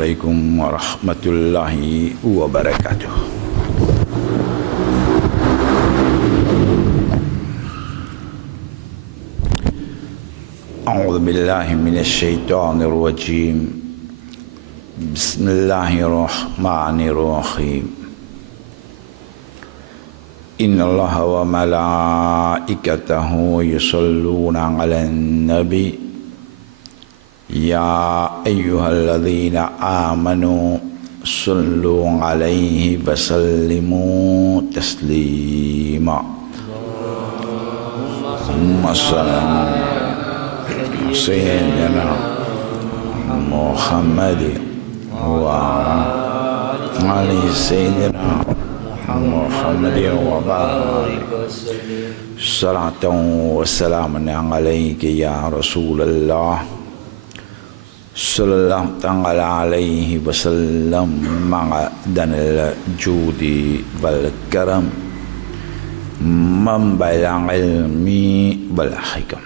عليكم ورحمة الله وبركاته. أعوذ بالله من الشيطان الرجيم. بسم الله الرحمن الرحيم. إن الله وملائكته يصلون على النبي يا أيها الذين آمنوا صلوا عليه وسلموا تسليما. اللهم صل على سيدنا محمد وعلى سيدنا محمد وبارك صلاة وسلام عليك يا رسول الله sallallahu ta'ala alaihi wasallam ma'adanil judi wal karam mambayang ilmi wal hikam.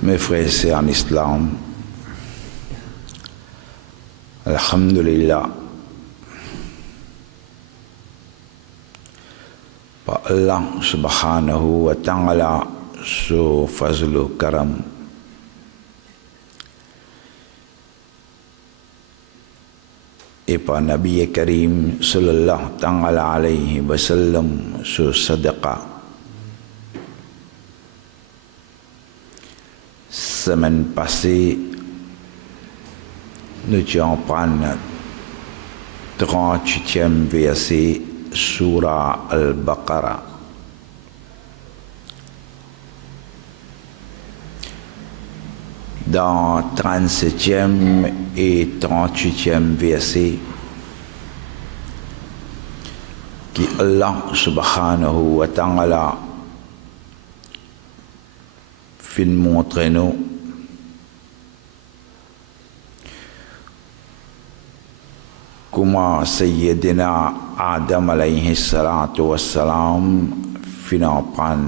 Mes frères et sœurs en islam, alhamdulillah, par Allah subhanahu wa ta'ala su fazlu karam et par Nabi Karim sallallahu ta'ala alayhi wa sallam su sadaqa. Semaine passée, nous étions prendre 38e verset Surah Al-Baqarah. Dans 37e et 38e verset, qui Allah subhanahu wa ta'ala fait montrer nous comment Sayyidina Adam alayhi salatu wassalam finit par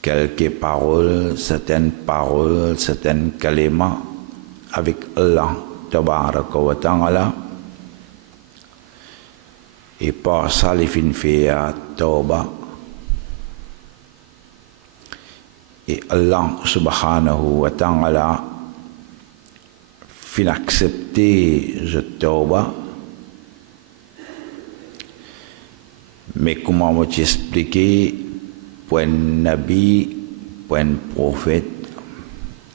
quelques paroles, certaines kalima avec Allah tabaraka wa ta'ala, et par ça les fin faire tauba, et Allah subhanahu wa ta'ala fin accepter je tauba. Mais comment vous expliquer pour un nabi, pour un prophète,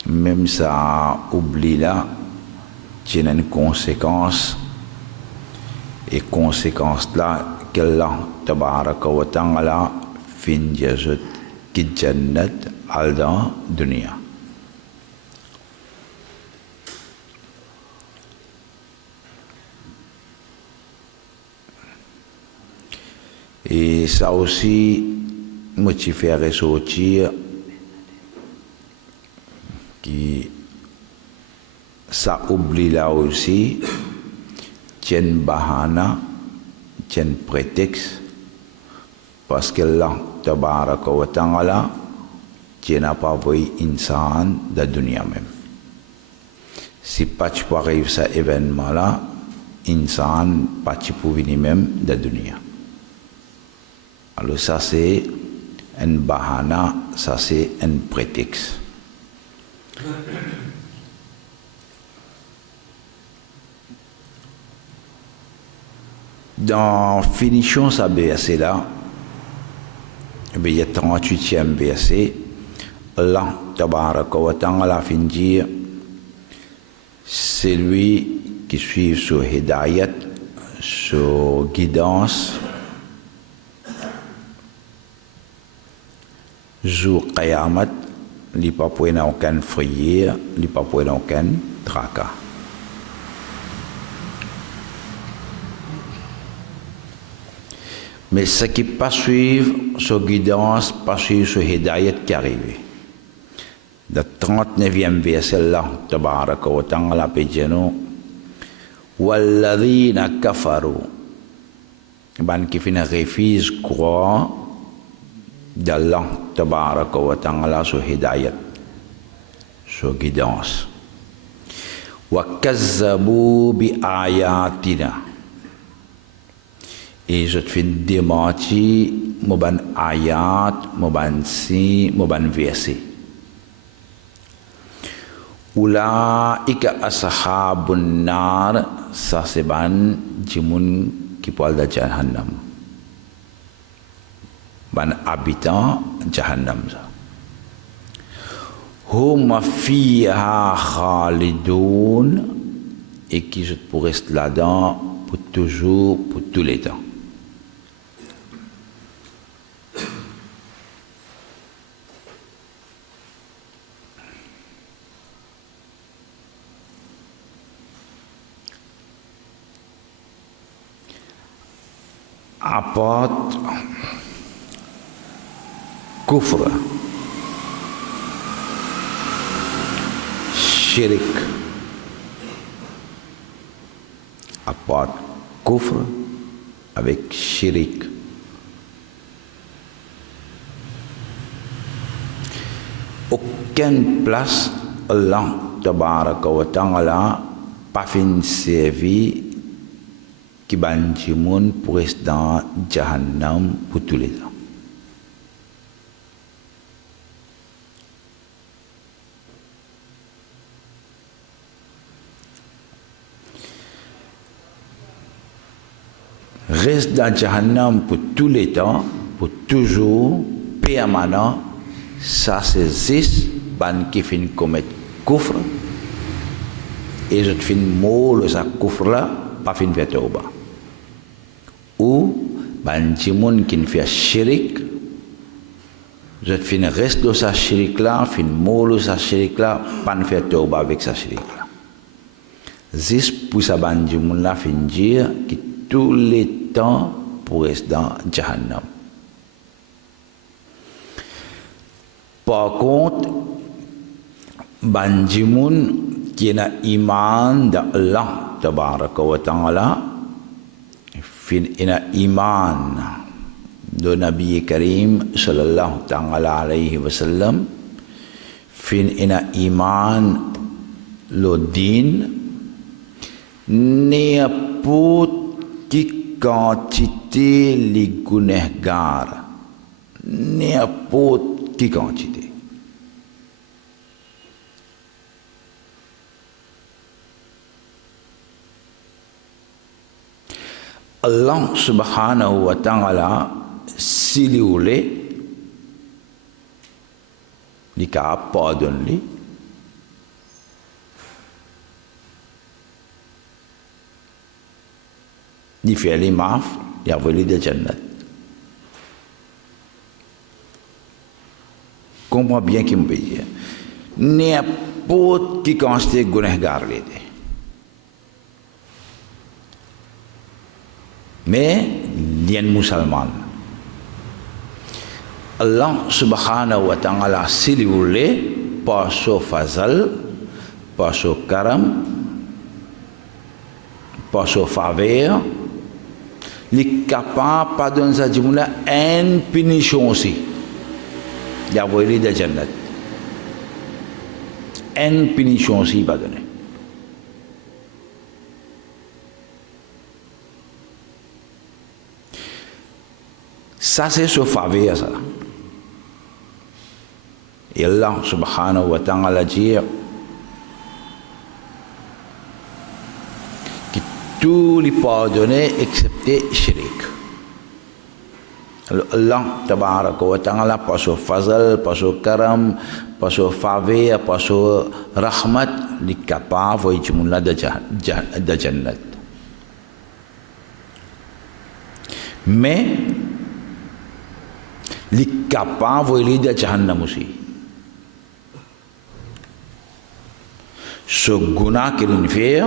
même ça oublie là, il y a une conséquence, et conséquence là qu'Allah tabaraka wa ta'ala fin jazut ki jannat al dans dunia. Et ça aussi me fait ressortir qui ça oublie là aussi tient bahana, tient prétexte, parce que Allah tabaraka wa ta'ala n'a pas envoyé insan de la dunya même. Si pas tu peux arriver à cet événement là, insan pas tu peux venir même de la dunya. Alors ça c'est un bahana, ça c'est un prétexte. Dans finition ça verset là, il y a 38e verset, Allah tabaraka wa ta'ala fin dire, c'est lui qui suit sur hidayat, sur guidance, jour Qayamat, il n'y a pas aucun frayeur, il n'y a pas aucun tracas. Mais ce qui pas suivre sa guidance, pas suivre sa hidayat qui arrive. Dans le 39e verset là, tabaraka wa ta'ala pédjano, والذين كفروا ban qui fin refuse croire d'Allah tabaraka wa ta'ala sur hidayat sur guidance wa kazzabu bi ayatina et je te fais démentir mon ban ayat mon ban si mon ban verset ulaika ashabun nar ça c'est ban jimun qui parle de Jahannam ban habitant Jahannam ça hum fiha khalidun et qui je pour rester là-dedans pour toujours pour tous les temps. Apporte kufr, shirik, apporte kufr avec shirik. Aucune place Allah tabaraka wa ta'ala pas fin servi qui ban moun pour rester dans Jahannam pour tous les ans. Reste dans Jahannam pour tous les temps, pour toujours, permanent, ça c'est 6 ban qui fin commettre kufr et je te fin mot ça kufr là pas fin faire tauba. Ou ban timoun qui fait shirik je fin reste de sa shirik là fin molo sa shirik là pas faire tauba avec sa shirik là juste pour sa ban timoun là fin dire que tous les temps pour rester dans Jahannam. Par contre ban timoun qui a iman d'Allah tabaraka wa ta'ala fin ina iman do Nabi Karim sallallahu ta'ala alayhi wa sallam fin ina iman lo din n'importe qui quantité les gunehgar n'importe qui quantité Allah subhanahu wa ta'ala s'il voulait il a pardonné il fait les maf il a volé de Jannat. Comprends bien qu'il me peut dire n'importe qui constate gunehgar l'était. Mais lien musulman Allah subhanahu wa ta'ala s'il voulait par son fazal par son karam par son faveur il est capable de pardonner à Jimoula une punition aussi il a volé de Jannat une punition aussi pardonner. Ça c'est ce faveur ça. Et Allah subhanahu wa ta'ala dit que tous les pardonnés excepté shirik. Allah tabaraka wa ta'ala par son fazal, par son karam, par son faveur, par son rahmat, il est capable de voir de Jannat. Mais il est capable de voir de Jahannam aussi. Ce guna qu'il fait,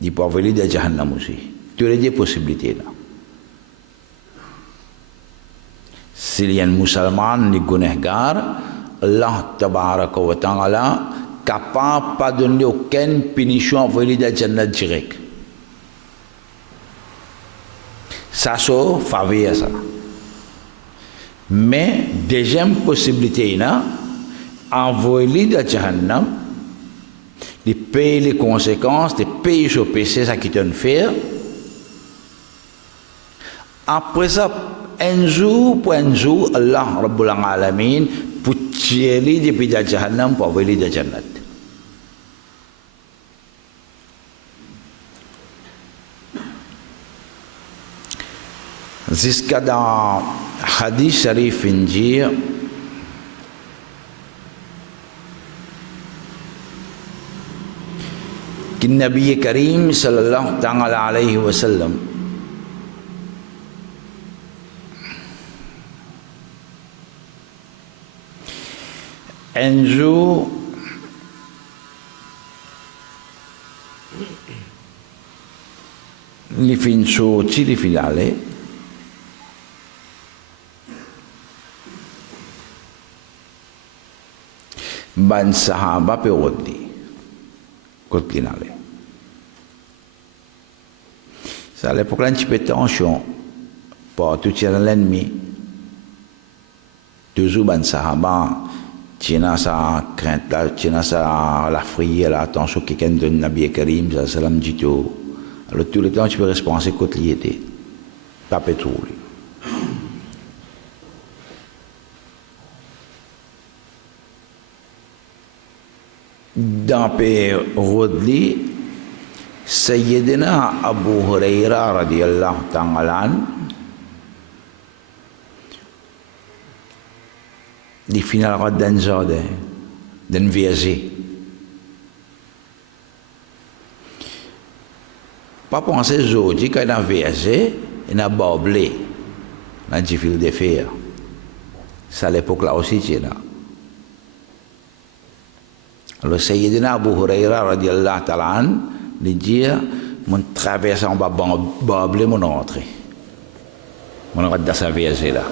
il peut voir de Jahannam aussi. Toutes les possibilités là. S'il y a un musulman, les gunehgar, Allah tabaraka wa ta'ala capable de pas donner aucune punition à voir de Jannat direct. Ça so faveur ça. Mais deuxième possibilité là, envoyer de Jahannam, de payer les conséquences, de payer ce péché ça qui te fait. Après ça, un jour, Allah Rabbul Alamin pour tirer depuis de Jahannam pour envoyer de Jannat. Jusqu'à dans Hadith Sharif Injir, que Nabi Karim sallallahu ta'ala alayhi wa sallam un jour li fin sorti li finale ban sahaba pe wodi kot finale ça l'époque là un petit peu de tension pour tout l'ennemi toujours ban sahaba tiena sa crainte là tiena sa la frayeur là attention quelqu'un de Nabi Karim sallam dit tout alors tout le temps tu peux repenser côté lié était pas pétrole. Dans pe rodli Sayyidina Abu Hurairah radhiyallahu ta'ala di final dan zade dan viager pas penser aujourd'hui quand on viager on a bablé dans du fil de fer ça à l'époque là aussi c'est là. Alors Sayyidina Abu Hurairah radhiyallahu ta'ala lui dit mon traverse en bas bablé mon entrée mon rentre dans sa viager là.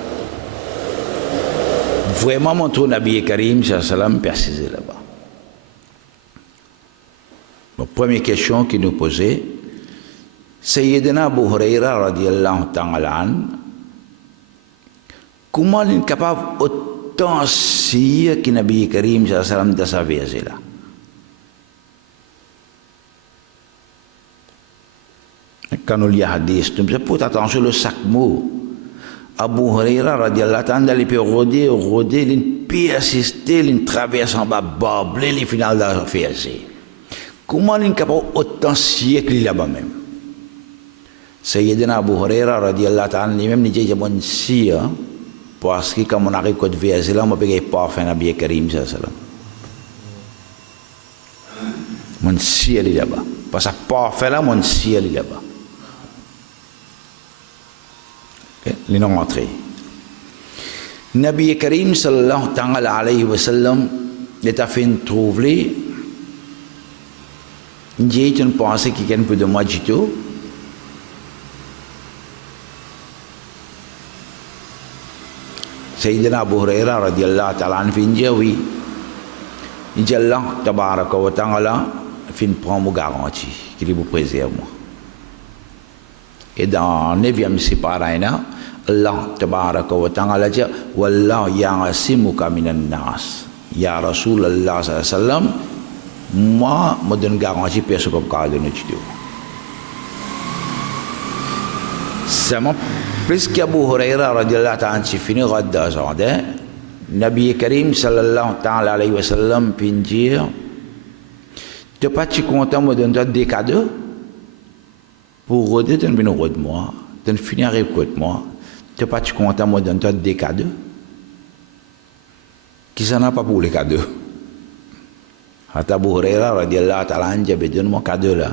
Vraiment mon tour Nabi Karim sallam précisé là-bas. La première question qu'il nous posait, Sayyidina Abu Hurairah radhiyallahu ta'ala comment il est capable autant si que Nabi Karim sallam dans sa vie là. Quand on lit hadith, tu me pose attention le sac mot. Abu Hurairah radhiyallahu ta'ala il peut rôder, il peut assister, il traverse en bas, babler les finales de la fiancée. Comment il est capable autant de siècles là-bas même? Sayyidina Abu Hurairah radhiyallahu ta'ala lui-même il dit bon si parce que quand on arrive côté fiancée là, on peut pas faire Nabi Karim sallam. Mon si elle est là-bas. Parce que pas faire là, mon si elle est là-bas. Les noms entrés. Nabi Karim sallallahu ta'ala alayhi wa sallam il a fait une trouver j'ai une pensée qui vient peu de moi du tout Sayyidina Abu Hurairah radhiyallahu ta'ala anhu dit oui il dit Allah tabaraka wa ta'ala fin prend mon garantie qu'il vous préserve moi et dans 9e séparana Allah tabaraka wa ta'ala dit wallahu ya'asimuka minan nas ya Rasulullah sallallahu alayhi wa sallam moi me donne garantie personne comme cas de notre vidéo c'est mon plus qu'Abu Hurairah radhiyallahu ta'ala anhu fini radda zande Nabi Karim sallallahu ta'ala alayhi wa sallam pinjir tu pas tu content me donne des cadeaux pour roder tu ne rode moi tu finir avec moi tu pas tu content me donne des cadeaux qui s'en a pas pour les cadeaux Abu Hurairah radhiyallahu ta'ala anhu j'avais donné mon cadeau là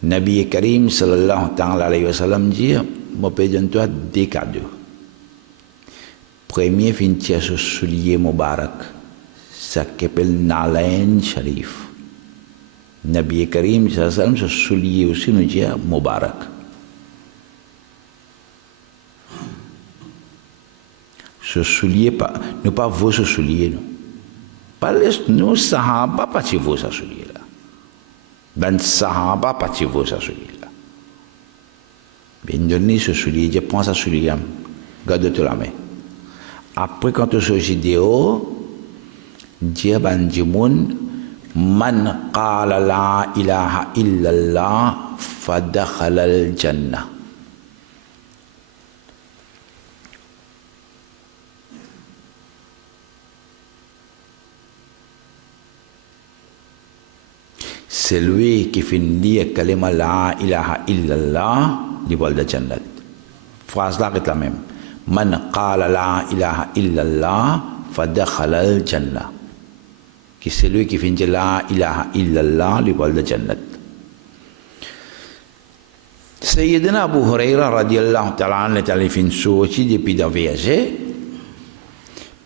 Nabi Karim sallallahu ta'ala alayhi wa sallam dit moi peux donner toi des cadeaux premier fin tiers ce soulier Mubarak ça s'appelle Nalain Sharif Nabi Karim sallallahu alayhi wa sallam ce soulier aussi nous dit Mubarak ce soulier pas ne pas vos ce soulier non pas les nous sahaba pas vos ce soulier là ben sahaba pas vos ce soulier là Ben donne ce soulier, je prends ce soulier, garde-te la main. Après quand tu sortis dehors, Dia ban jimun man qala la ilaha illallah fadakhala al-jannah. Celui qui finit kalima la ilaha illallah li wal jannat. Phrase là est la même. Man qala la ilaha illallah fadakhala al-jannah. Qui c'est lui qui finit la ilaha illallah li wal jannat. Sayyidina Abu Huraira radiyallahu ta'ala anhu est allé fin sorti depuis dans verset.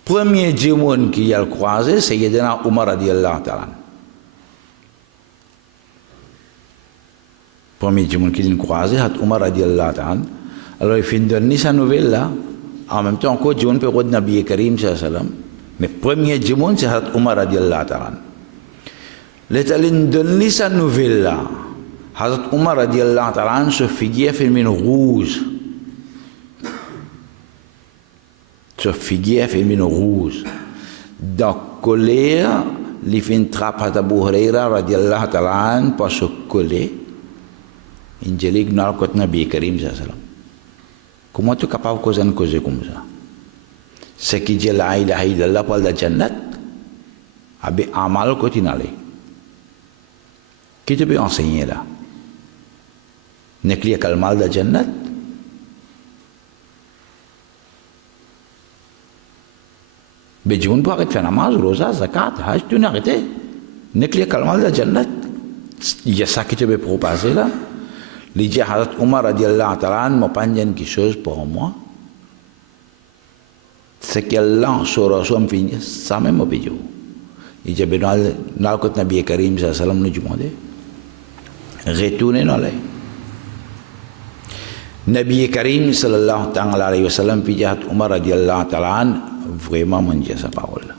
Premier djimoun qui a croisé Sayyidina Umar radiyallahu ta'ala. Premier djimoun qui a croisé Umar radiyallahu ta'ala. Alors il finit donner sa nouvelle là. En même temps encore djimoun peut redire Nabi Karim sallallahu alayhi wa sallam. Mais premier djimoun c'est Umar radiyallahu ta'ala. L'étalin donne sa nouvelle là. Hazrat Umar radiyallahu ta'ala se figurait féminin rouge. Se figurait féminin rouge. Dans colère, il fait une trappe à Abu Huraira radiyallahu ta'ala pour se coller. Il dit qu'il n'a pas de Nabi Karim sallallahu alayhi wa sallam. Comment tu es capable de causer comme ça? Ce qui dit la ilaha illallah pour la jannat, abe amal continue. Qui te peut enseigner là? Ne qu'il y a qu'al mal de jannat? Mais je ne peux pas faire namaz, rosa, zakat, hajj, tu n'arrêtes. Ne qu'il y a qu'al mal de jannat? Il y a ça qui te peut proposer là. Il dit Hazrat Umar radiyallahu ta'ala m'a pas dit quelque chose pour moi. C'est qu'Allah sera son fini, ça même au bidou. Il dit ben dans le côté Nabi Karim sallallahu alayhi wa sallam nous demandait. Retournez dans les. Nabi Karim sallallahu alayhi wa sallam puis Hazrat Umar radiyallahu ta'ala vraiment m'a dit sa parole.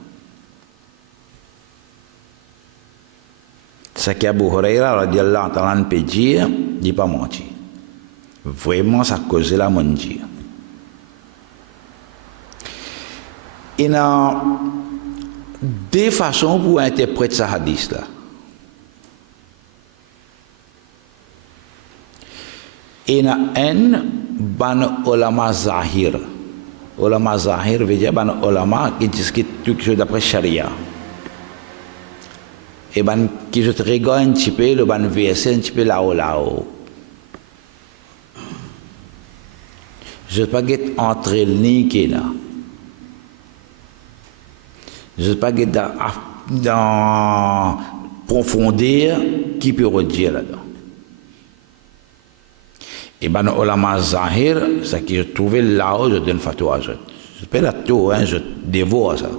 Ce qu'Abu Huraira radiyallahu ta'ala peut dire, il n'est pas menti. Vraiment, ça cause la mentir. Il y a deux façons pour interpréter ce hadith là. Il y a un ban ulama zahir. Ulama zahir veut dire ban ulama qui discute quelque chose d'après Sharia. Et ben qui se regarde un petit peu le ban verset un petit peu là-haut. Je ne sais pas get entre le nid qui est là. Je ne sais pas get dans profondeur qui peut redire là-dedans. Et ben ulama zahir, ce qui je trouvais là-haut, je donne fatwa. Je ne pas la tout, hein, je dévore ça.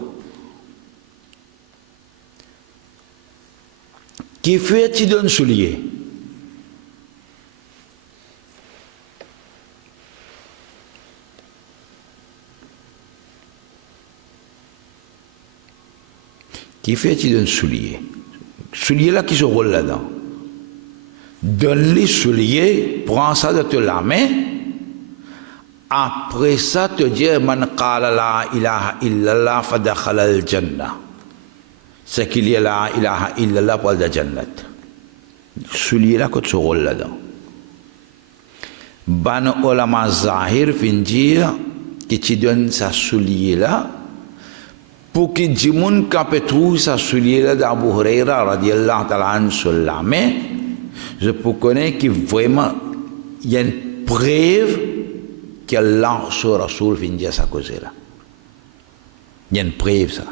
Qui fait tu donnes soulier? Qui fait tu donnes soulier? Soulier là qui se roule là-dedans. Donne-les souliers, prends ça de la main. Après ça, te dire man qala la ilaha illallah fadakhala al-jannah. C'est qu'il y a la ilaha illallah pour la jannat. Soulier là quand tu roules là-dedans. Ban ulama zahir fin dire que tu donnes sa soulier là pour que du monde qui peut trouver sa soulier là d'Abu Huraira radiyallahu ta'ala anhu sur la main, je peux connaître que vraiment il y a une preuve que Allah sur Rasoul fin dire sa cause là. Il y a une preuve ça.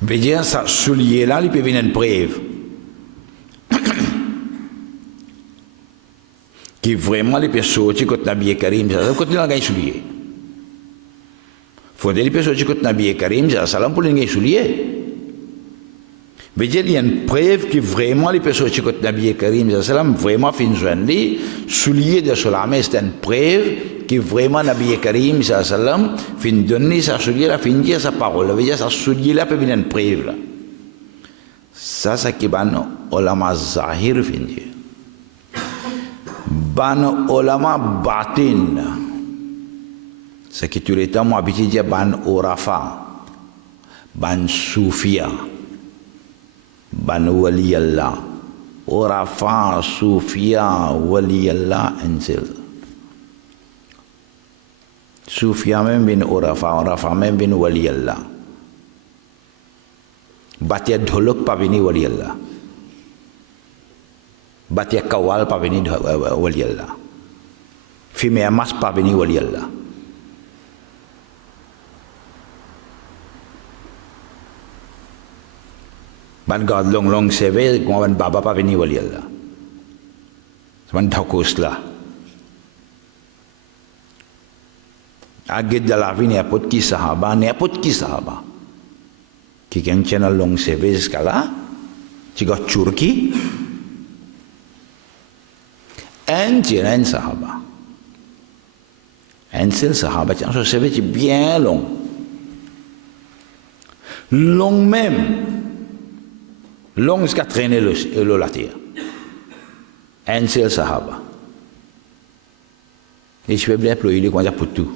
Veut dire ça soulier là il peut venir une preuve qui vraiment il peut sortir quand Nabi Karim ça quand il a gagné soulier faut dire il peut sortir quand Nabi Karim ça salam pour gagner soulier veut dire il y a une preuve qui vraiment il peut sortir quand Nabi Karim ça salam vraiment fin joindre soulier de Solamé c'est une preuve qui vraiment Nabi Karim sallallahu alayhi wa sallam fin donner sa soulier là fin dire sa parole veut dire sa soulier là peut venir une preuve là ça qui ban ulama zahir fin dire ban ulama batin. C'est que tous les temps, moi, habitué dire ban orafa, ban soufia, ban waliyallah. Orafa, soufia, waliyallah, ensil. Soufia même bin orafa même bin waliyallah. Batia dholok pa bini waliyallah. Batia kawal pa bini waliyallah. Fime amas pa bini waliyallah. Ban god long seve ban baba pa bini waliyallah. Ban dhakus lah. Agit dalavi n'apot ki sahaba. Ki channel long seve skala. Chiga Turki. En sahaba. En sahaba tiens so seve bien long. Long même. Long jusqu'à traîner le la terre. Un seul sahaba. Et je vais bien ployer les coins pour tout.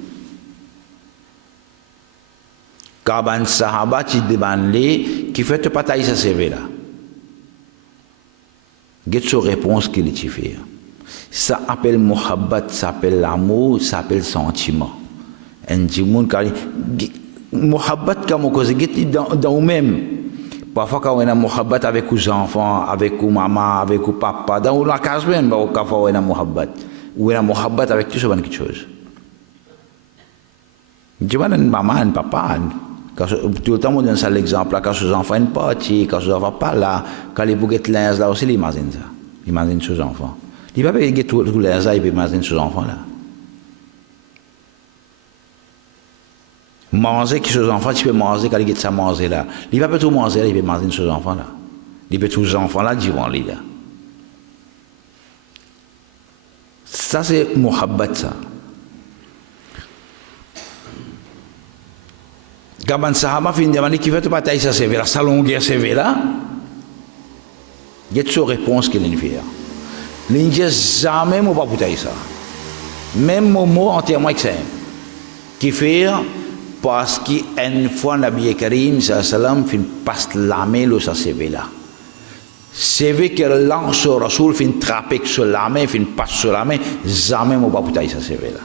Quand un sahaba tu demandes qui fait pas tailler sa CV là. Get sa réponse qu'il te fait. Ça appelle muhabbat, ça appelle l'amour, ça appelle sentiment. Un djimoun quand muhabbat comme cause get dans même. Parfois, quand on a muhabbat avec les enfants, avec les maman, avec les papa, dans la case même, parfois on a muhabbat. Ou on a muhabbat avec tout ça, quelque chose. Je dis, maman, papa, tout le temps, on donne l'exemple, quand les enfants sont partis, quand les enfants pas là, quand les bouquets de linge là aussi, ils imaginent ça. Ils imaginent ces enfants. Ils ne peuvent pas get tout le linge là, ils imaginent ces enfants là. Manger qui ces enfants, tu peux manger quand ils ça manger là. Il va pas tout manger, il peut manger ces enfants là. Il peut tous ces enfants là, ils vont là. Ça c'est muhabbat ça. Gaban sahaba fin demande qui fait pas taille ça c'est là, sa longueur c'est là. Il y a toute réponse qu'il y fait. Il n'y a jamais moi pas pour taille ça. Même mot entièrement excellent. Qui fait parce qu'une fois Nabi Karim sallam fin pas l'âme lo sa CV là. CV que lance au Rasoul fin trapper sur l'âme fin pas sur l'âme jamais mo pas putai sa CV là.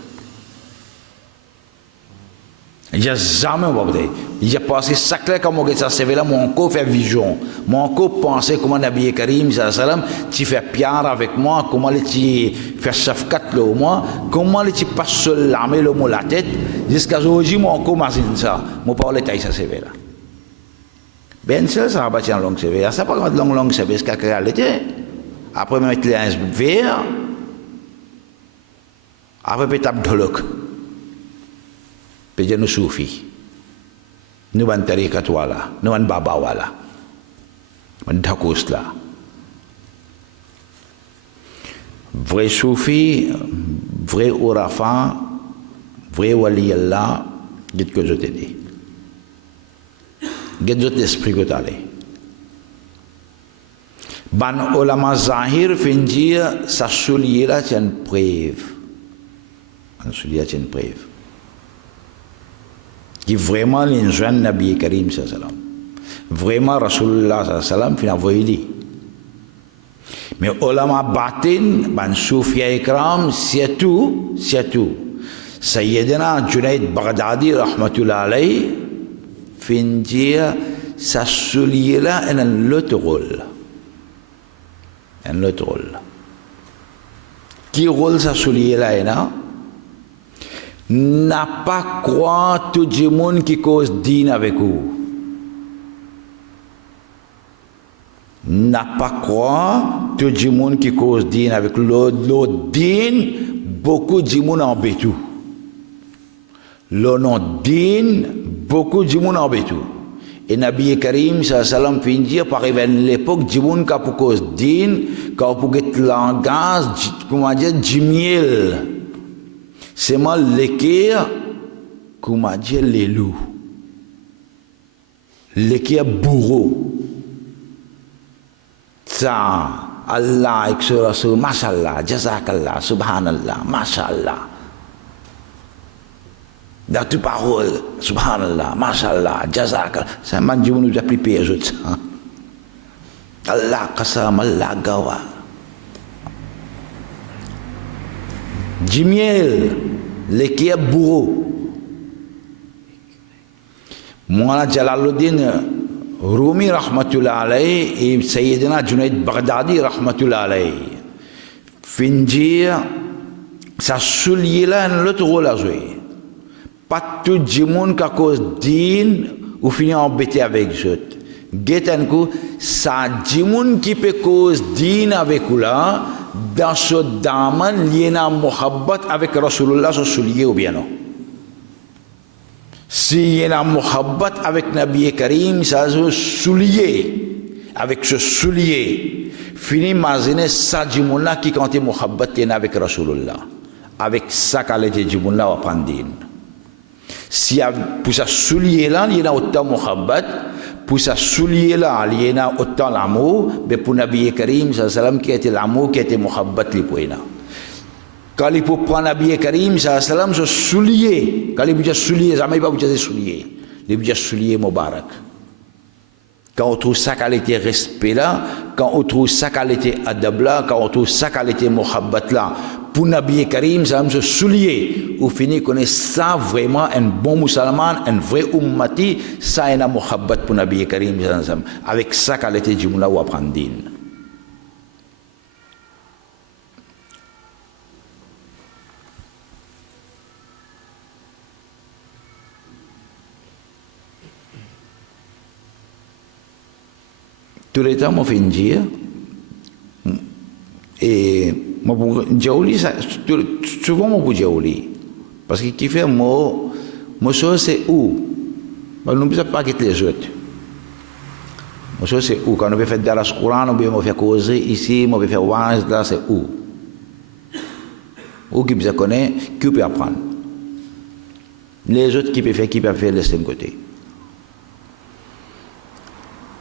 Il y a jamais mo pas putai. Il y a parce que ça clair comme on sa CV là mon corps fait vision. Mon corps penser comment Nabi Karim sallam tu fais piar avec moi comment tu fais shafkat le moi comment tu passes sur l'âme le mo la tête jusqu'à aujourd'hui mon corps imagine ça mon parole taille sa CV là. Ben ça va pas tiens long CV ça pas long CV c'est qu'à réalité après mettre les verre après pétap dolok pédé nous soufi nous ban tariqat wala nous ban baba wala ban dhakus là vrai soufi vrai urafa vrai wali Allah dit que je t'ai dit get jot l'esprit que t'allé ban ulama zahir finjir sa suliera tian preuve an suliera tian preuve qui vraiment l'injoint Nabi Karim sallam vraiment Rasulullah sallam fin avoyé mais ulama batin ban soufia ikram surtout Sayyidina Junaid Baghdadi rahmatullah alayhi finjir sa suliera en un autre rôle. Qui rôle sa suliera là? N'a pas croire tout le monde qui cause dîne avec vous. N'a pas croire tout le monde qui cause dîne avec l'autre dîne, beaucoup de monde en bétou. Le nom dîne, beaucoup de monde en bétou. Et Nabi Karim sallam fin dire par l'époque du monde qui a pour cause dîne, qui a pour être langage, comment dire, jimiel. C'est moi l'équerre, comment dire, les loups. L'équerre bourreau. Ça, Allah avec ce Rasul, mashallah, jazakallah, subhanallah, mashallah. Dans toute parole, subhanallah, mashallah, jazakallah. C'est un man qui nous a pris les autres. Allah qasam, Allah gawa. Jimiel, l'équipe bourreau. Moulana Jalaluddin Rumi rahmatullah alayhi et Sayyidina Junaid Baghdadi rahmatullah alayhi. Finjir, ça soulier là l'autre rôle à jouer. Pas tout le monde qui a cause din ou finit embêté avec eux. Guetan coup, ça dit monde qui peut cause din avec eux là, dans ce daman lié à muhabbat avec Rasulullah se soulier ou bien non. Si y a muhabbat avec Nabi Karim, ça se soulier avec ce soulier. Fini mazine ça dit monde là qui quand muhabbat y avec Rasulullah. Avec ça qualité dit monde là va prendre din. Si pour ça soulier là, il y a autant muhabbat, pour ça soulier là, il y a autant l'amour, mais pour Nabi Karim, sallam qui était l'amour, qui était muhabbat li poina. Quand il faut prendre Nabi Karim, sallam se soulier, quand il veut soulier, jamais pas vous soulier, il veut soulier Mubarak. Quand on trouve sa qualité respect là, quand on trouve sa qualité adab là, quand on trouve sa qualité muhabbat là, pour Nabi Karim, ça me soulier. Ou fini qu'on est ça vraiment un bon musulman, un vrai ummati, ça est un muhabbat pour Nabi Karim, avec sa qualité du moula ou apprendre din. Tout le temps, je fais dire, et Jaouli, souvent mon Jaouli, parce que qui fait moi chose c'est où, mais nous ne pouvons pas quitter les autres. Moi chose c'est où, quand on veut faire Daras Coran, on veut faire causer ici, on veut faire Waz, là c'est où. Où qui peut connaître, qui peut apprendre. Les autres qui peuvent faire, laissez de côté.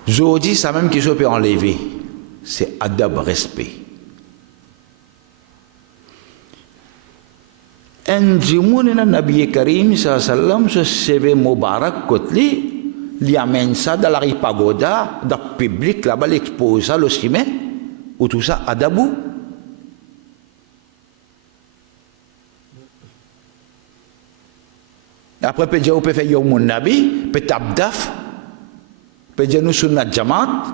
Je dis ça même qui se peut enlever, c'est adab, respect. En jimoun na Nabi Karim sallam se seve Mubarak kotli, li amène ça dans la pagoda, dans le public là-bas, l'expose ça, le ciment, ou tout ça, adabou. Après, peut-être, on peut faire Yawmun Nabi, peut-être Abdaf, peut-être nous sur notre Jamaat,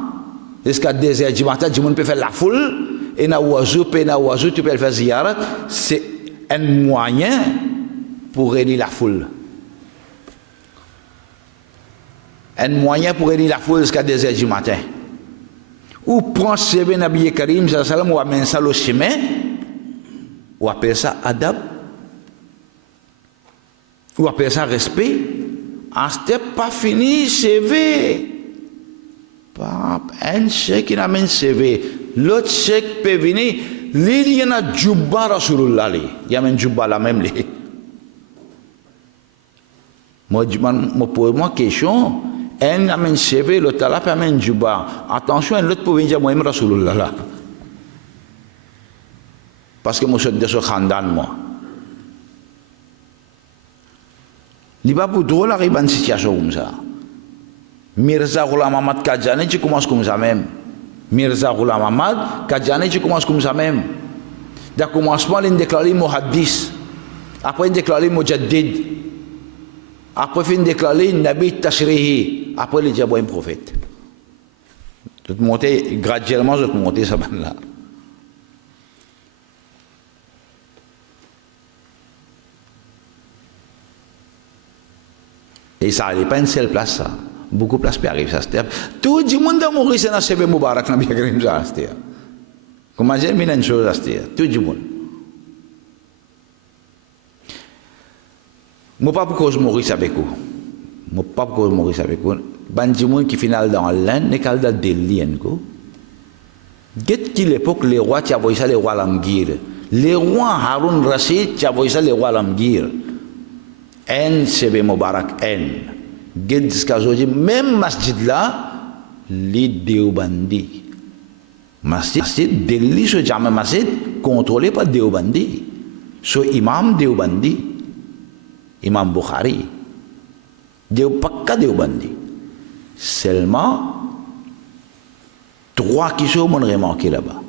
jusqu'à 2 heures du matin, tout le monde peut faire la foule, et na oiseau, tu peux le faire ziyarat, c'est un moyen pour réunir la foule. Un moyen pour réunir la foule jusqu'à 2 heures du matin. Ou prend CV Nabi Karim, ou amène ça le chemin, ou appelle ça adab, ou appelle ça respect. En ce pas fini, CV. Un chèque qui amène CV. L'autre chèque peut venir. Il y a Jubba Rasulullah. Il y a un Jubba la même. Moi, je pose une question. Un amène CV, l'autre là peut amener Jubba. Attention, l'autre peut venir moi Rasulullah là. Parce que moi, je suis de ce khandan, moi. Il n'y a pas pour drôle arriver à une situation comme ça. Mirza Ghulam Ahmad Kadjani, tu commences comme ça même. Mirza Ghulam Ahmad Kadjani, tu commences comme ça même. Dans le commencement, il déclare Muhaddis. Après, il déclare Mujaddid. Après, il déclare Nabi Tashrihi. Après, il dit un prophète. Je vais monter graduellement, je vais monter ça là. Et ça n'est pas une seule place, ça. Beaucoup de places qui arrivent, ça. Tout le monde a mouru, c'est dans le Mubarak, Nabi Karim, ça. Comment j'ai mis une chose, ça. Tout le monde. Je ne sais pas pourquoi je mourrais avec vous. Je ne sais pas pourquoi je mourrais avec vous. Les gens qui final dans l'Inde, ne sont pas des liens. Qu'est-ce l'époque, les rois, tu as vu ça, les rois Lamgir. Les rois Harun Rashid, tu as vu ça, les rois Lamgir. En sebe Mubarak en jusqu'à aujourd'hui même masjid là les Deobandi Masjid Delhi ce Jama Masjid contrôlé par Deobandi. Ce imam Deobandi, imam Bukhari. Pakka Deobandi. Seulement, 3 qui sont remarqués là-bas.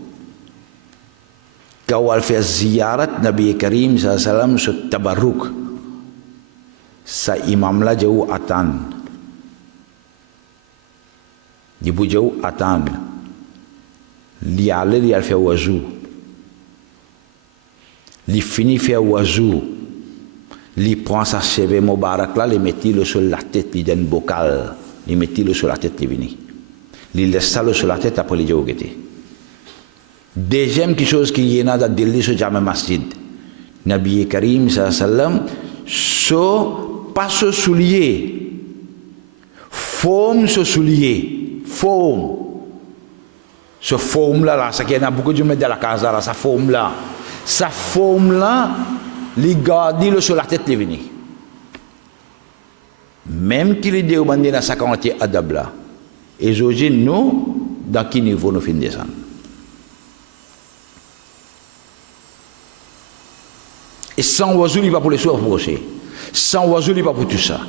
Quand on fait ziyarat Nabi Karim sallallahu alayhi wa sallam sur Tabarruk, sa imam là jauh atan. Dia jauh atan. Li ale li al fait wazou. Li fini fait wazou. Li prend sa cheveux Mubarak là, li met-il sur la tête, li donne bocal, li met-il sur la tête, li vini. Li laisse ça sur la tête après li jauh gete. Deuxième chose qui est dans Delhi sur Jama Masjid. Nabi Karim sallallahu alayhi wa sallam so pas se soulier. Forme se soulier. Forme. Ce forme là, ça qui est beaucoup de mettre dans la casa là, sa forme là. Sa forme là, li garde sur la tête li vini. Même qu'il est demandé dans sa quantité adab là. Et aujourd'hui nous dans quel niveau nous fin descendre. Et sans oiseau, il n'est pas pour les soirs approcher. Sans oiseau, il n'est pas pour tout ça.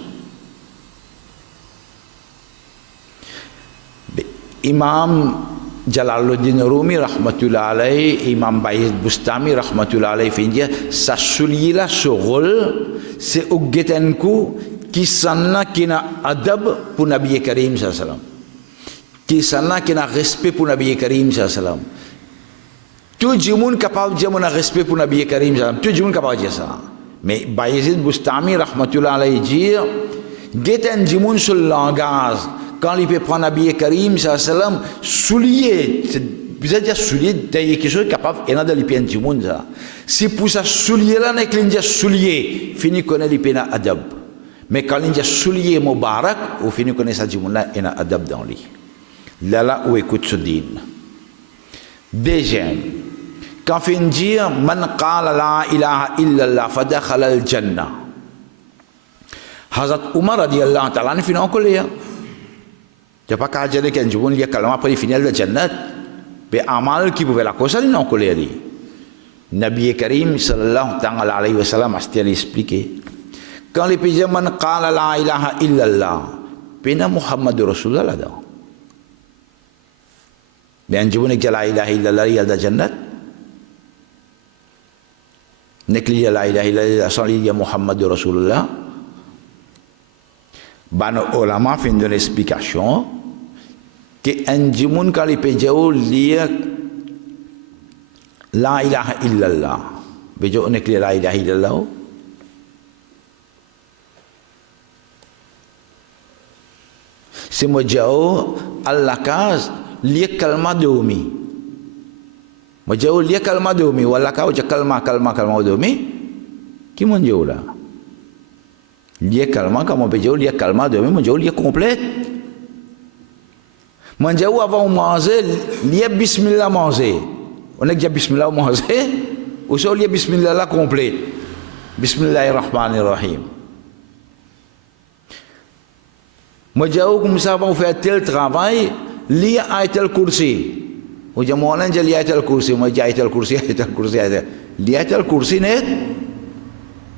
Imam Jalaluddin Rumi, rahmatullah alayhi, Imam Bayez Bustami, rahmatullah alayhi, fait dire, ça souligne là ce rôle, c'est au Getenku qui s'en a qui n'a adab pour Nabi Karim sallallahu alayhi wa sallam. Qui s'en a qui n'a respect pour Nabi Karim sallallahu alayhi wa sallam. Tout le monde est capable de dire mon respect pour Nabi Karim. Tout le monde est capable de dire ça. Mais Bayezid Bustami, rahmatullah alayhi, dit Géten du monde sur le langage. Quand il peut prendre Nabi Karim, soulier, vous dire soulier, d'ailleurs, quelque chose capable, et n'a de l'ipien du monde. Si pour ça, soulier là, n'est qu'il dit soulier, fini connaître l'ipien adab. Mais quand il dit soulier Mubarak, ou fini connaître ça du monde là, il y a adab dans lui. Là où écoute ce din. Deuxième, quand on dit man qala la ilaha illallah fadakhala al jannah. Hazrat Umar radiyallahu ta'ala fin en colère. Tu pas qu'à dire qu'un jour il y a calma après finir le jannat. Mais amal qui pouvait la cause il en colère. Nabi Karim sallallahu alayhi wa sallam a expliqué. Quand les pays man qala la ilaha illallah, pena Muhammad Rasulullah là-dedans. Mais un jour, il y a la ilaha illallah, il y a la jannat. Il y a la ilaha illallah, il y a Muhammad Rasulullah. Ban ulama fait une explication que un jour, quand il y a la ilaha illallah, il y a la ilaha illallah. C'est moi, Allah case. Lia kalma domi. Majau lia kalma domi. Wala kau je kalma domi. Kimon jauh lah. Lia kalma kamu bejau lia kalma domi. Majau lia komplit. Majau avant manger lia bismillah manger. On a déjà bismillah manger. Usau lia bismillah la komplit. Bismillahirrahmanirrahim. Majau comme ça va faire tel travail. Lia ayatul kursi. Uja molan je lia ayatul kursi, mo ayatul kursi. Lia ayatul kursi net.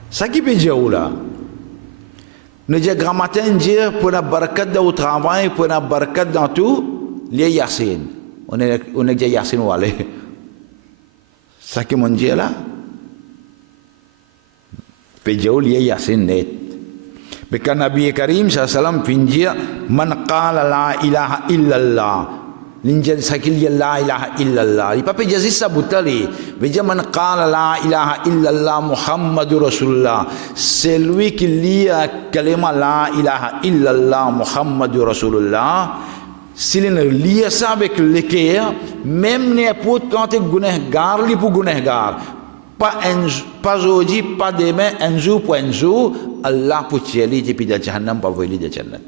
Saki pe jaula. Ne je grammatin dire pour la barakat dans le travail, pour la barakat dans tout, lia yasin. On est déjà yasin wale. Saki mon dire là. Pe jaul lia yasin net. Bekan Nabi Karim sallallahu pinjia man qala la ilaha illallah linjan sakil la ilaha illallah ipa pe jazi sabutali beja man qala la ilaha illallah Muhammadur Rasulullah c'est lui qui lit kalima la ilaha illallah Muhammadur Rasulullah s'il ne lit ça avec l'équerre même n'importe quand tu gunehgar li pour gunehgar pas aujourd'hui, pas demain, un jour pour un jour, Allah pour tirer depuis le Jahannam pour voler le Jannat.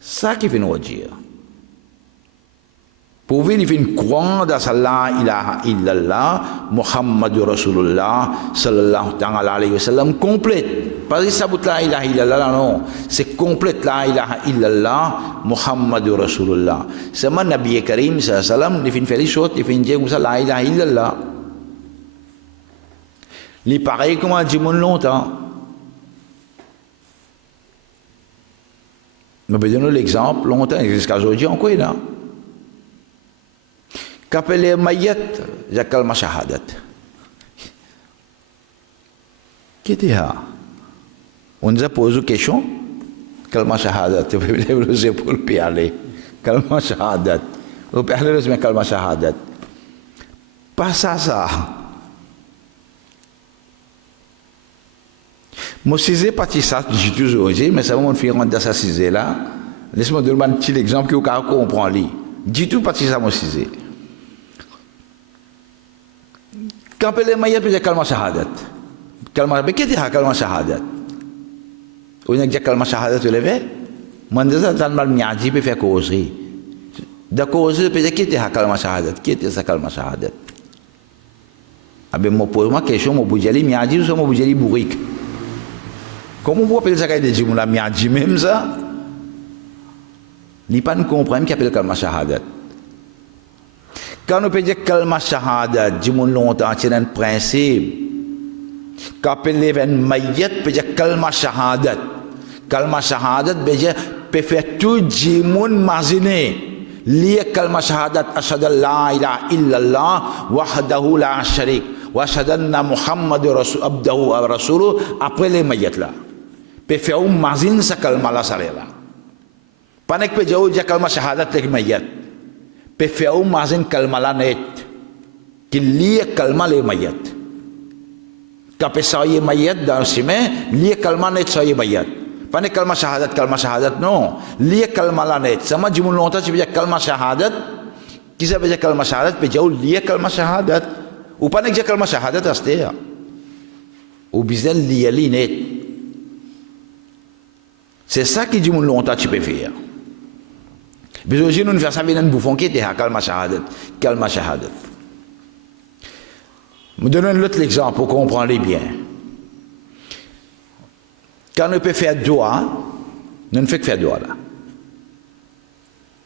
Ça qui vient nous dire. Pour venir faire croire dans la ilaha illallah, Muhammadur Rasulullah, sallallahu alayhi wa sallam, complète. Pas ça bout la ilaha illallah, non. C'est complète la ilaha illallah, Muhammadur Rasulullah. C'est mon Nabi Karim, sallallahu alayhi wa sallam, il fait les choses, il fait dire comme ça la ilaha illallah. Il est pareil comme on dit mon longtemps. Je vais donner l'exemple, longtemps, jusqu'à aujourd'hui, on quoi là? Qu'appelle Mayat, j'ai calme shahadat. Qui était là? On nous a posé une question, calme shahadat, tu peux le pour le parler. Calme shahadat. Vous parlez de calme shahadat. Pas ça. Moi, si parti ça, j'ai toujours dit, mais ça va me faire rendre dans ça cisé là. Laisse-moi donner un petit exemple que vous comprenez. Dis tout parti ça, moi, cisé. Quand on m'a dit kalma shahadat, mais qu'est-ce que kalma shahadat? On a dit kalma shahadat tu l'avais? Moi je dis mal miadi peut faire causerie. De causerie peut dire qu'est-ce que kalma shahadat? Qu'est-ce que ça kalma shahadat? Abe moi pose moi question moi boujali miadi ou moi boujali bourrique. Comment vous appelez ça quand il dit mon miadi même ça? Ni pas ne comprendre qui appelle kalma shahadat. Quand on peut dire kalma shahadat, du monde longtemps, c'est un principe. Quand on peut lever un mayyat, peut dire kalma shahadat. Kalma shahadat, peut faire tout du monde maziné. Lié kalma shahadat, ashhadu la ilaha illallah, wahdahu la sharik, wa ashhadu anna Muhammad abdahu wa rasuluhu, après les mayyat là. Peut faire un mazin sa kalma la salela. Pas que peut dire kalma shahadat, les mayyat. Peut faire un mazin kalma la net, qui lie kalma les mayat. Quand peut sayer mayat dans le chemin, lie kalma net sayer mayat. Pas ne kalma shahadat, non. Lie kalma la net. Ça m'a dit mon longtemps, tu veux dire kalma shahadat, qui ça veut dire kalma shahadat, peut dire lie kalma shahadat. Ou pas ne dire kalma shahadat, c'est ça. Ou bien lie net. C'est ça qui dit mon longtemps, tu peux faire. Mais aujourd'hui, nous faisons ça avec un bouffon qui était à kalma shahadat. Kalma shahadat. Je donne un autre exemple pour comprendre bien. Quand on peut faire doigt, nous ne faisons que faire doigt là.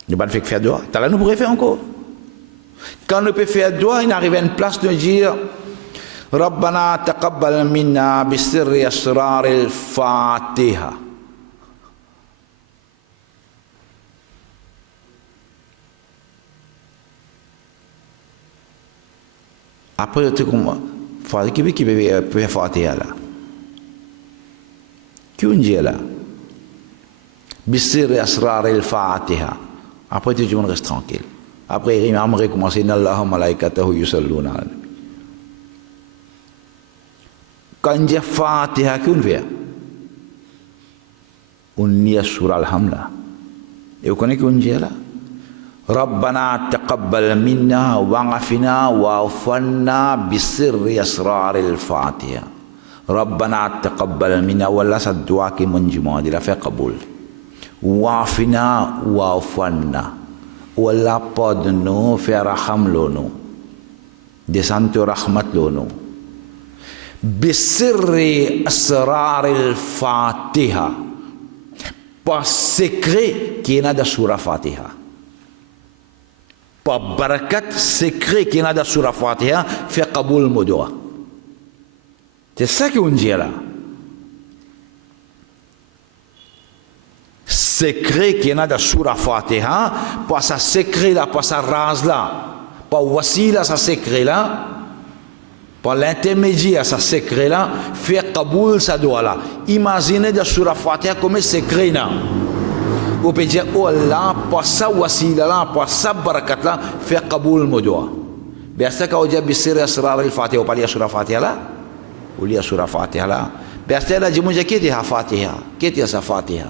Nous ne faisons que faire doigt. Là, nous pourrions faire encore. Quand on peut faire doigt, il arrive à une place de dire Rabbana taqabbal minna bisirri asrar al-Fatiha. Après, tu comprends. Qui peut faire Fatiha là? Qui on dit là? Bisir asrar al-Fatiha. Après, tu restes tranquille. Après, il va recommencer. Inna Allaha malaikatahu yusalluna. Quand on dit Fatiha, qui on fait? On lit surah al-Hamla. Et vous connaissez qui on dit là? ربنا تقبل منا وعافنا وعفنا بسر أسرار الفاتحة ربنا تقبل منا ولا الدعاء qui من جمع دي لا fait قبول وعافنا وعفنا ولا pardonne-nous fait رحم descends رحمة لنا بسر أسرار الفاتحة par secret qui est dans la surah Fatiha. Par barakat secret qui est dans la surah Fatiha, fait Kaboul Modoa. C'est ça qu'on dit là. Secret qui est dans la surah Fatiha, par sa secret là, par sa rase là, par wasila sa secret là, par l'intermédiaire sa secret là, fait Kaboul sa doa là. Imaginez la surah Fatiha comme secret là. Vous pouvez dire, oh Allah, par sa wasila là, par sa barakat là, fait Kaboul Modoa. Bien sûr, quand on dit Bisir Asrar al-Fatiha, on parle de surah Fatiha là, ou lit surah Fatiha là. Bien sûr, là, je me dis, qu'est-ce que c'est Fatiha? Qu'est-ce que c'est Fatiha?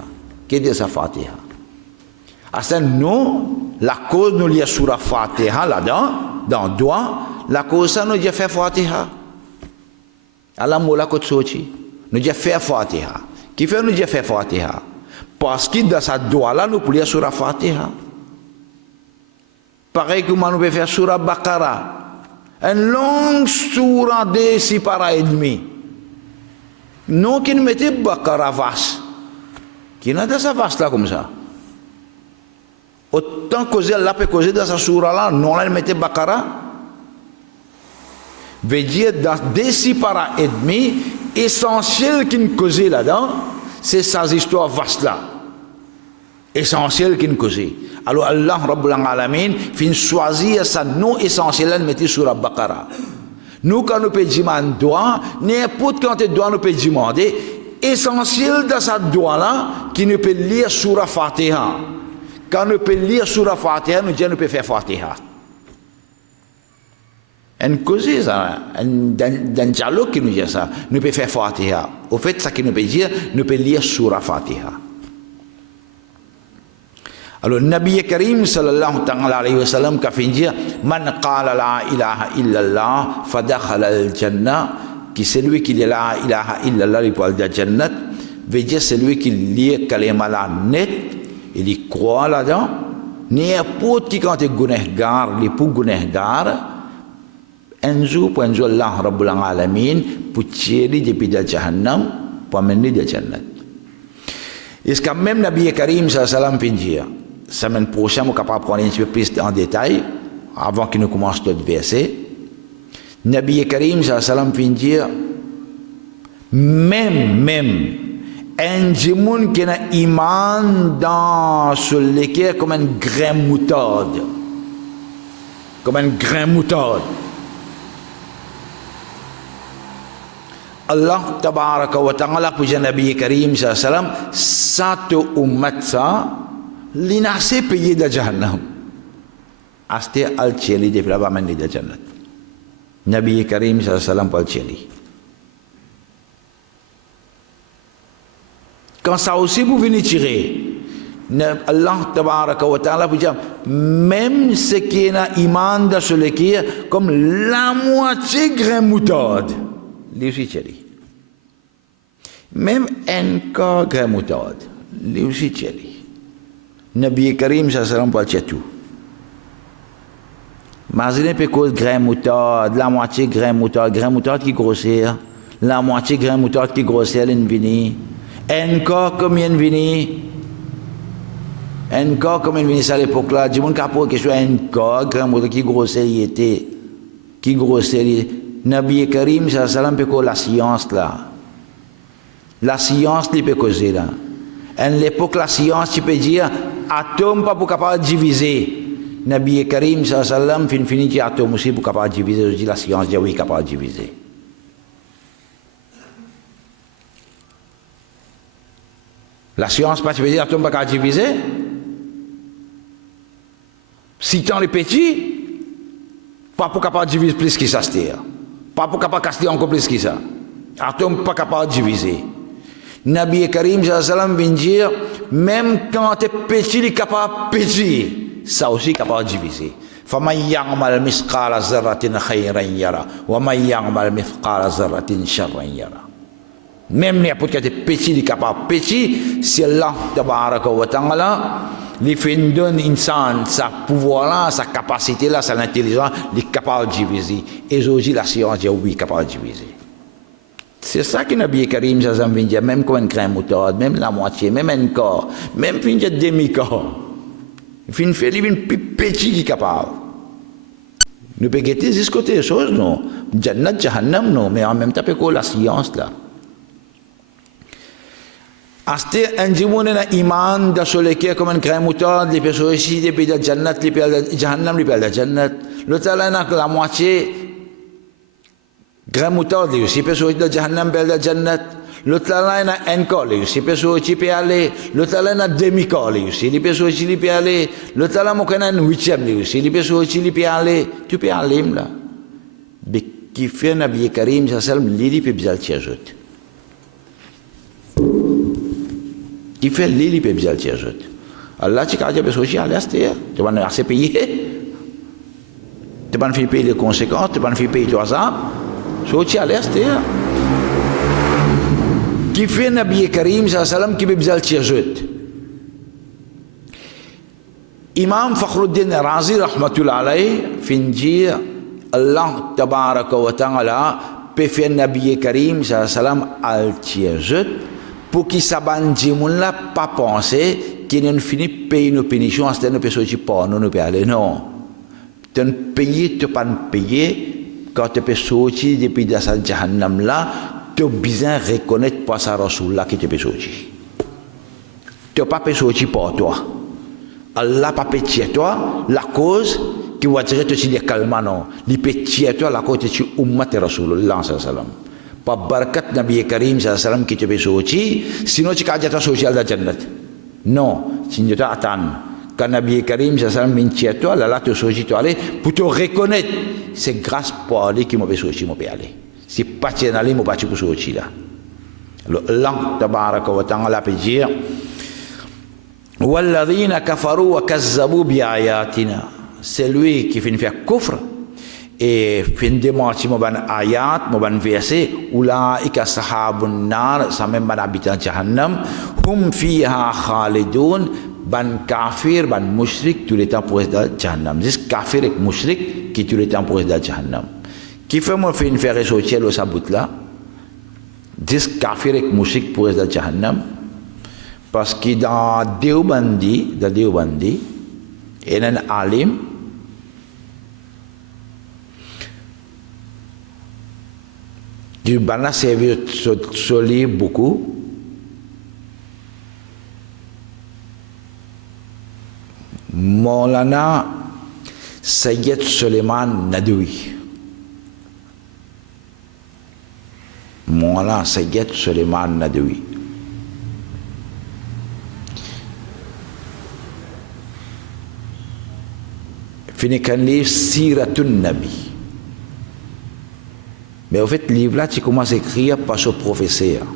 Qu'est-ce que c'est Fatiha? À nous, la cause nous lit surah Fatiha là-dedans, dans le doigt, la cause ça nous dit faire Fatiha. Allah moula kotsochi, nous dit faire Fatiha. Qui fait nous dit faire Fatiha? Parce que dans sa doigt là, nous pouvons lire surah Fatiha. pareil que nous pouvons faire surah Baqarah, une longue surah de 6 paras et demi. Non, qui nous mettait Baqarah vaste, qui n'a pas sa vaste là comme ça. Autant causer, Allah peut causer dans sa surah là, non, elle mettait Baqarah. Veut dire, dans des 6 paras et demi, essentiel qui nous causait là-dedans, c'est sa histoire vaste là. Essentiel qui nous causait. Alors Allah, Rabbul Alamin, fin choisir sa non essentiel, elle mettait sur la Baqarah. Nous, quand nous pouvons demander un doigt, n'importe quand tu dois nous pouvons demander, essentiel dans sa doigt là, qui nous peut lire sur la Fatiha. Quand nous pouvons lire sur la Fatiha, nous disons nous pouvons faire Fatiha. Un cause ça, un dialogue qui nous dit ça, nous pouvons faire Fatiha. Au fait, ça qui nous peut dire, nous pouvons lire sur la Fatiha. Alors, Nabi Karim sallallahu alayhi wa sallam a fait dire, Man qala la ilaha illallah, fadakhala al-jannah, qui c'est lui qui dit la ilaha illallah, il parle de la jannat, veut dire c'est lui qui lit kalima la net, il y croit là-dedans, n'importe qui quand il est gunehgar, il est pour gunehgar, un jour, Allah Rabbul Alamin, pour tirer depuis la Jahannam, pour amener la Jannat. Est-ce que même Nabi Karim sallallahu alayhi wa sallam, semaine prochaine, on est capable de prendre un petit peu plus en détail, avant qu'il ne commence notre verset. Nabi Karim sallallahu alayhi wa sallam vient dire, même, un djimoun qui a iman dans ce l'équerre comme un grain moutarde. Comme un grain moutarde. Allah tabaraka wa ta'ala pour Nabi Karim sallallahu alayhi wa sallam, ça te ummat ça, l'inasé payé de Jahannam. Aste al-Tcheli depuis là-bas mener de Jannat. Nabi Karim sallallahu alayhi wa sallam pour al-Tcheli. Quand ça aussi vous venez tirer, Allah tabaraka wa ta'ala pour dire, même ce qui est iman de celui qui est comme la moitié grain moutarde. Lui aussi tcheli. Même un corps grain moutarde. Lui aussi tcheli. Nabi Karim sallallahu alayhi wa sallam parle de tout. Imaginez peu cause grain moutarde, la moitié grain moutarde qui grossir, la moitié grain moutarde qui grossir l'invini. Un corps comme il vini. Un corps comme il vini à l'époque là, du monde qui a posé question un corps grain moutarde qui grossir il était, qui grossir. Nabi Karim sallallahu alayhi wa sallam peut la science là. La science il peut causer là. À l'époque la science tu peux dire atome pas pour capable de diviser. Nabi Karim sallallahu alayhi wa sallam finit dire atome aussi pour capable de diviser. Je dis la science dit oui capable de diviser. La science pas tu veux dire atome pas capable de diviser. Si tant les petits pas pour capable de diviser plus que ça c'est-à-dire. Pas pour capable de casser encore plus que ça. Atome pas capable de diviser. Nabi Karim sallallahu alayhi wa sallam vient dire même quand tu es petit, il est capable de petit. Ça aussi capable de diviser. فَمَنْ يَعْمَلْ مِثْقَالَ ذَرَّةٍ خَيْرًا يَرَهُ وَمَنْ يَعْمَلْ مِثْقَالَ ذَرَّةٍ شَرًّا يَرَهُ. Même n'importe qui est petit, il est capable de petit. Si Allah tabaraka wa ta'ala lui fait donner insan sa pouvoir là, sa capacité là, sa intelligence, il est capable de diviser. Et aujourd'hui la science dit oui, capable de diviser. C'est ça que Nabi Karim sallallahu alayhi wa sallam vient dire, même comme un grain moutarde, même la moitié, même un corps, même fin de demi-corps. Il fait un plus petit qui est capable. Nous pouvons guetter jusqu'à côté des choses, non. Jannat, Jahannam, non, mais en même temps, c'est la science là. Aste un djimoun na iman da soleke comme un grain moutarde, les personnes ici, les pays de Jannat, les pays de Jahannam, les pays de Jannat. L'autre là, la moitié grain moutarde, les aussi personnes de Jahannam, les pays de Jannat. L'autre là, il y a un corps, les aussi personnes qui peuvent aller. L'autre là, il y a demi-corps, les aussi, les personnes qui peuvent aller. L'autre là, il y a un huitième, les aussi, les personnes qui peuvent aller. Tu peux aller là. Mais qui fait Nabi Karim, ça c'est l'île peut bien t'ajouter. Qui fait l'île peut bien t'ajouter. Allah tu as dit personnes qui allaient acheter, tu vas assez payer. Tu vas payer les conséquences, tu vas payer 3 ans. So tu allais acheter. Qui fait Nabi Karim sallam qui peut bien t'ajouter. Imam Fakhruddin Razi rahmatullah alayhi finjir Allah tabaraka wa ta'ala pe Nabi Karim sallam al-tierjet pour qui sabanji moun la pas penser qu'il ne finit payer nos pénitions c'est une personne qui pas nous peut aller non tu payer tu pas payer quand tu peux sortir depuis dans sa jahannam là tu as besoin reconnaître par sa rasoul là qui te peut sortir tu pas peut sortir pour toi Allah pas peut tirer toi la cause qui va dire tu dis calme non il peut tirer toi la cause tu ummat rasulullah sallam par barakat Nabi Karim sallam qui te peut sortir sinon tu vas dire sortir dans la jannat non si tu attends quand Nabi Karim sallam tire toi là tu sortir toi aller pour te reconnaître c'est grâce pour lui qui m'a fait sortir m'a aller c'est pas tirer aller m'a pas pour sortir là alors Allah tabaraka wa ta'ala peut dire والذين كفروا وكذبوا بآياتنا c'est lui qui finit faire kufr et finit démentir mon ayat mon verset ulaika sahabun nar ça même ban habitant jahannam hum fiha khalidun ban kafir ban mushrik tous les temps pour dans jahannam c'est kafir et mushrik qui tous les temps pour dans jahannam qui fait moi finit faire ressortir le sabut là c'est kafir et mushrik pour dans jahannam parce que dans Deobandi, il y a un alim du bana servi soli beaucoup Maulana Sayyid Suleiman Nadoui Maulana Sayyid Suleiman Nadoui fini qu'un livre Siratun Nabi. Mais en fait, le livre là, tu commences à écrire par ce professeur.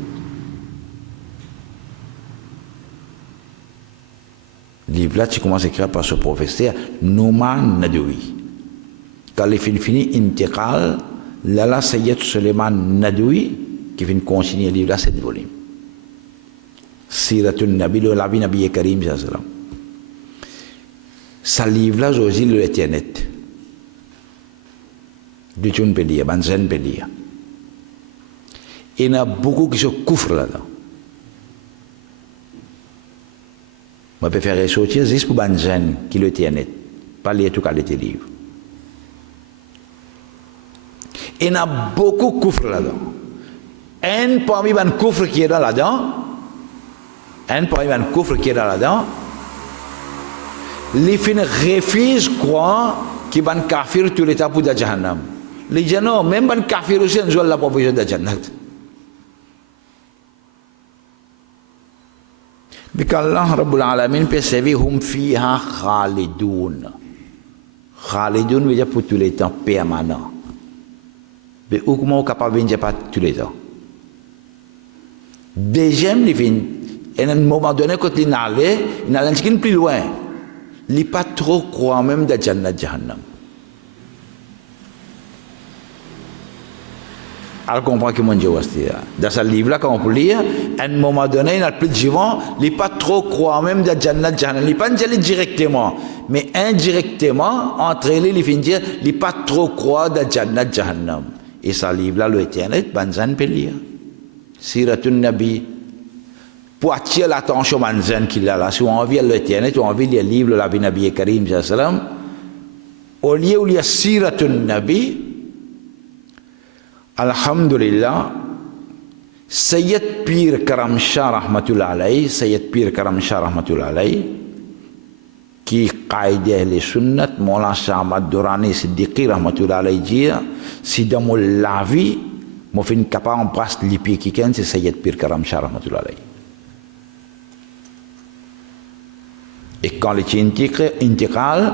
Le livre là, tu commences à écrire par ce professeur, Nouman Nadoui. Quand il finit intégral, là, Sayyid Suleiman Nadoui, qui vient consigner le livre là, 7 volumes. Siratun Nabi, la vie Nabi Karim, sallam. Sa livre là, aujourd'hui, le Internet. Du Tchoun peut dire, Banzen peut dire. Il y en a beaucoup qui se couvrent là-dedans. Je peux faire ressortir juste pour Banzen qui le Internet. Pas lire tout cas de tes livres. Il y en a beaucoup qui couvrent là-dedans. Un parmi les couvres qui est là-dedans, les fins refusent croire qu'ils vont kafir tous les temps pour la jahannam. Les gens non, même ban kafir aussi ne la provision de jannat. Mais qu'Allah Rabbul Alamin peut servir hum fiha khalidun. Khalidun veut dire pour tous les temps permanent. Mais où comment capable de dire pas tous les temps. Deuxième les fins, à un moment donné quand il n'allait plus loin. Il n'est pas trop croire même de Jannat Jahannam. Alors comprend que mon Dieu va se dire. Dans ce livre-là, quand on peut lire, à un moment donné, il n'a plus de vivant, il n'est pas trop croire même de Jannat Jahannam. Il n'est pas allé directement, mais indirectement, entre eux, il finit dire, il n'est pas trop croire de Jannat Jahannam. Et ce livre-là, le Internet, Banzan peut lire. Siratun Nabi. Pour attirer l'attention manzen qu'il a là, si on a envie de l'Internet, on a envie de lire le livre de la vie Nabi Karim, au lieu où il y a Siratun Nabi, Alhamdulillah, Sayyid Pir Karam Shah Rahmatullah alayhi, Sayyid Pir Karam Shah Rahmatullah alayhi, qui qaïdé les sunnat, Mawlana Ahmad Durrani Siddiqi Rahmatullah alayhi dit, si dans la vie, je suis capable de passer l'IPI qui est, c'est Sayyid Pir Karam Shah Rahmatullah alayhi. Et quand il est intégral,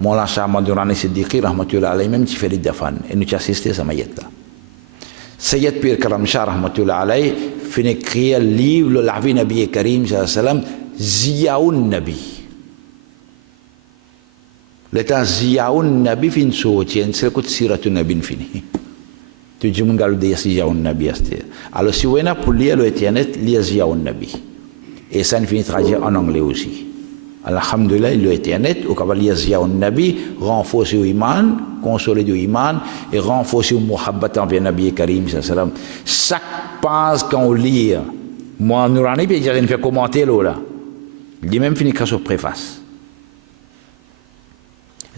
Mawlana Ahmad Durrani Siddiqi Rahmatullah alayhi même tu fais les dafan et nous assisté à sa maillette là. Sayyid Pir Karam Shah Rahmatullah alayhi finit écrire le livre la vie Nabi Karim sallam Ziyaoun Nabi. L'état Ziyaoun Nabi fin sorti, c'est que Siratun Nabi fini. Tu dis mon gars le dire Ziyaoun Nabi asté. Alors si vous avez pour lire le Internet, lire Ziyaoun Nabi. Et ça finit traduire en anglais aussi. Alhamdulillah, il a été net, au cavalier Ziaoun Nabi, renforcer l'iman, consoler l'iman, et renforcer le muhabbat envers le Nabi Karim, sallam. Chaque page qu'on lit, moi, Nourani, puis il fait commenter là. Il même fini sur préface.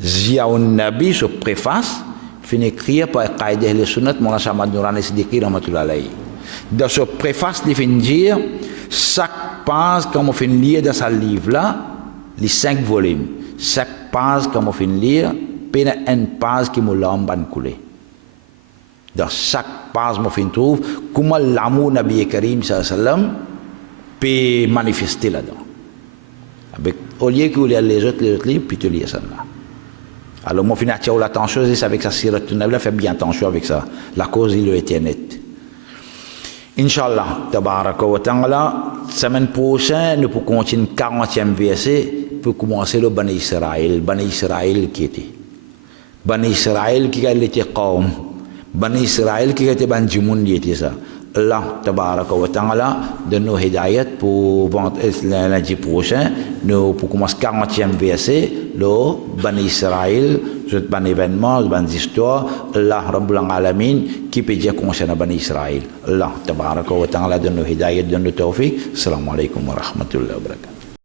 Ziaoun Nabi, sur préface, finit écrire par Qaïdeh le Sunnat, mon Samad Nourani Siddiqui, Rahmatullah alayhi. Dans ce préface, il finit dire, chaque page qu'on fait lire dans ce livre-là, les 5 volumes, chaque page qu'on fait lire, peine une page qui me l'a coulé. Dans chaque page, je trouve comment l'amour Nabi Karim sallam peut manifester là-dedans. Au lieu que vous lisez les autres livres, puis tu lis ça là. Alors, moi, je attirer l'attention, c'est avec ça, si tu fait bien attention avec ça. La cause, il a été nette. Inch'Allah, tabaraka wa ta'ala, semaine prochaine, nous pourrons continuer le 40e verset pour commencer le Bani Israël qui était. Bani Israël qui était Qawm. Bani Israël qui était Ban Jimoun, qui était ça. Allah, tabaraka wa ta'ala, donne-nous hidayat pour lundi prochain, nous pour commencer le 40e verset, le Bani Israël, ce ban événement, ce ban histoire, Allah Rabbul Alamin, qui peut dire concernant Bani Israël. Allah, tabaraka wa ta'ala, donne-nous hidayat, donne-nous tawfiq. Assalamu alaikum wa rahmatullahi wa barakatuh.